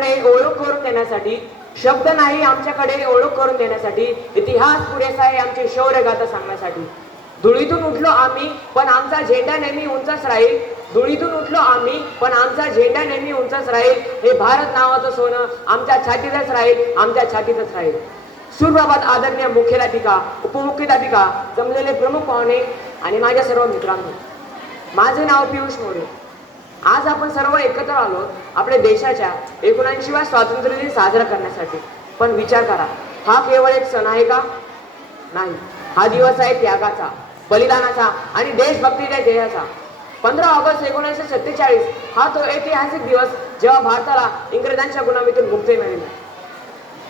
आमच्याकडे ओळख करून देण्यासाठी, शब्द नाही आमच्याकडे ओळख करून देण्यासाठी, इतिहास पुरेसा आहे आमचे शौर्यगाथा सांगण्यासाठी. धुळीतून उठलो आम्ही पण आमचा झेंडा नेहमी उंचच राहील. धुळीतून उठलो आम्ही पण आमचा झेंडा नेहमी उंचच राहील. हे भारत नावाचं सोनं आमच्या छातीतच राहील, आमच्या छातीतच राहील. सुप्रभात आदरणीय मुख्याध्यापिका, उपमुख्याध्यापिका, जमलेले प्रमुख पाहुणे आणि माझ्या सर्व मित्रांनो, माझे नाव पियुष मोरे. आज आपण सर्व एकत्र आलो आपल्या देशाच्या 79व्या स्वातंत्र्य दिन साजरा करण्यासाठी. पण विचार करा, हा केवळ एक सण आहे का? नाही, हा दिवस आहे त्यागाचा, बलिदानाचा आणि देशभक्तीच्या ध्येयाचा. 15 ऑगस्ट 1947 हा तो ऐतिहासिक दिवस जेव्हा भारताला इंग्रजांच्या गुलामीतून मुक्ती मिळाली.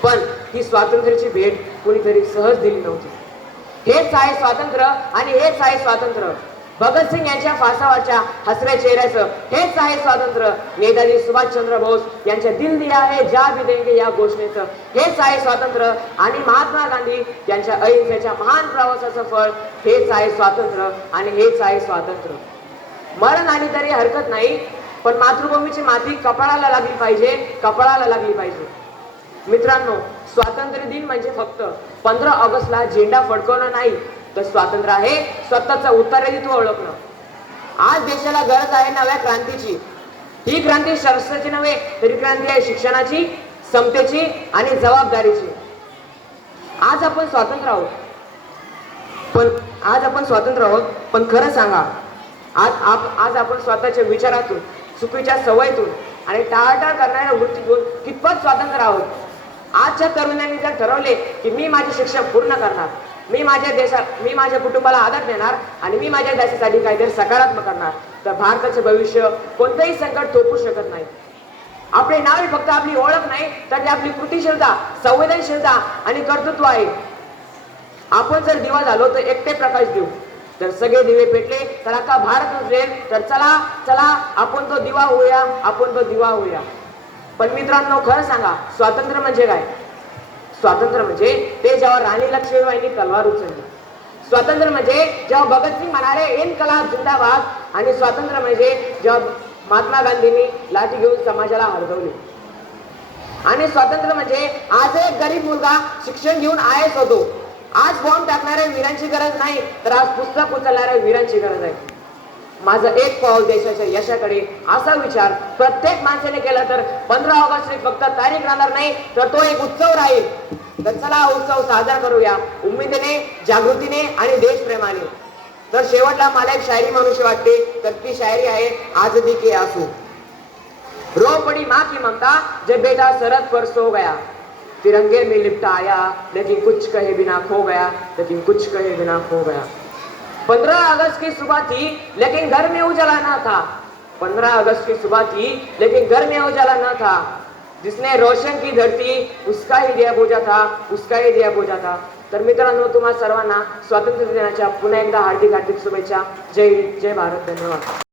पण ही स्वातंत्र्याची भेट कुणीतरी सहज दिली नव्हती. हेच आहे स्वातंत्र्य आणि हेच आहे स्वातंत्र्य. भगतसिंग यांच्या फासावरच्या हसऱ्या चेहऱ्याचं हेच आहे स्वातंत्र्य. नेताजी सुभाषचंद्र बोस यांच्या दिल दिया है जा भी देंगे या घोषणेचं हेच आहे स्वातंत्र्य. आणि महात्मा गांधी यांच्या अहिंसेच्या महान प्रवासाचं फळ हेच आहे स्वातंत्र्य आणि हेच आहे स्वातंत्र्य. मरण आली तरी हरकत नाही, पण मातृभूमीची माती कपाळाला लागली पाहिजे, कपाळाला लागली पाहिजे. मित्रांनो, स्वातंत्र्य दिन म्हणजे फक्त 15 ऑगस्टला झेंडा फडकवणं नाही, तर स्वातंत्र्य आहे स्वतःचं उत्तराधित्व ओळखणं. आज देशाला गरज आहे नव्या क्रांतीची. ही क्रांती शस्त्राची नव्हे, तरी क्रांती आहे शिक्षणाची, समतेची आणि जबाबदारीची. आज आपण स्वतंत्र आहोत, पण खरं सांगा, आज आपण स्वतःच्या विचारातून, चुकीच्या सवयीतून आणि टाळाटाळ करणाऱ्या वृत्तीतून कितपत स्वतंत्र आहोत? आजच्या तरुणांनी जर ठरवले की मी माझे शिक्षण पूर्ण करणार, मी माझ्या कुटुंबाला आदर देणार आणि मी माझ्या देशासाठी काहीतरी सकारात्मक करणार, तर भारताचे भविष्य कोणतेही संकट थोपू शकत नाही. आपले नाव फक्त आपली ओळख नाही, तर आपली कृतिशीलता, संवेदनशीलता आणि कर्तृत्व आहे. आपण जर दिवा झालो तर एकटे प्रकाश देऊ, जर सगळे दिवे पेटले तर अख्खा भारत उजळेल. तर चला चला आपण तो दिवा होऊया, आपण तो दिवा होऊया. पण मित्रांनो, खरं सांगा, स्वातंत्र्य म्हणजे काय? स्वातंत्र्य म्हणजे ते जेव्हा राणी लक्ष्मीबाईंनी तलवार उचलली. स्वातंत्र्य म्हणजे जेव्हा भगतसिंग म्हणाले इन्कलाब जिंदाबाद. आणि स्वातंत्र्य म्हणजे जेव्हा महात्मा गांधींनी लाठी घेऊन समाजाला हरवले. आणि स्वातंत्र्य म्हणजे आज एक गरीब मुलगा शिक्षण घेऊन IAS होतो. आज बॉम्ब टाकणाऱ्या वीरांची गरज नाही, तर आज पुस्तक उचलणाऱ्या वीरांची गरज आहे. माझं एक पाऊल देशाच्या यशाकडे असा विचार प्रत्येक माणसाने केला तर 15 ऑगस्ट फक्त तारीख राहणार नाही, तर तो एक उत्सव राहील. तर चला उत्सव साजरा करूया उमेदीने, जागृतीने आणि देशप्रेमाने. तर शेवटला मला एक शायरी म्हणूशी वाटते, तर ती शायरी आहे आजादी के आंसू. रो पड़ी माँ की ममता जब बेटा सरहद पर सो गया, तिरंगे में लिपटा आया लेकिन कुछ कहे बिना खो गया, लेकिन कुछ कहे बिना खो गया. 15 अगस्त की सुबह थी लेकिन घर में उजाला न था. 15 अगस्त की सुबह थी लेकिन घर में उजाला न था. जिसने रोशन की धरती उसका ही दिया बुझा था, उसका ही दिया बुझा था. तर मित्रांनो, तुम्हा सर्वांना स्वातंत्र्य दिनाच्या पुन्हा एकदा हार्दिक हार्दिक शुभेच्छा. जय हिंद, जय भारत, धन्यवाद.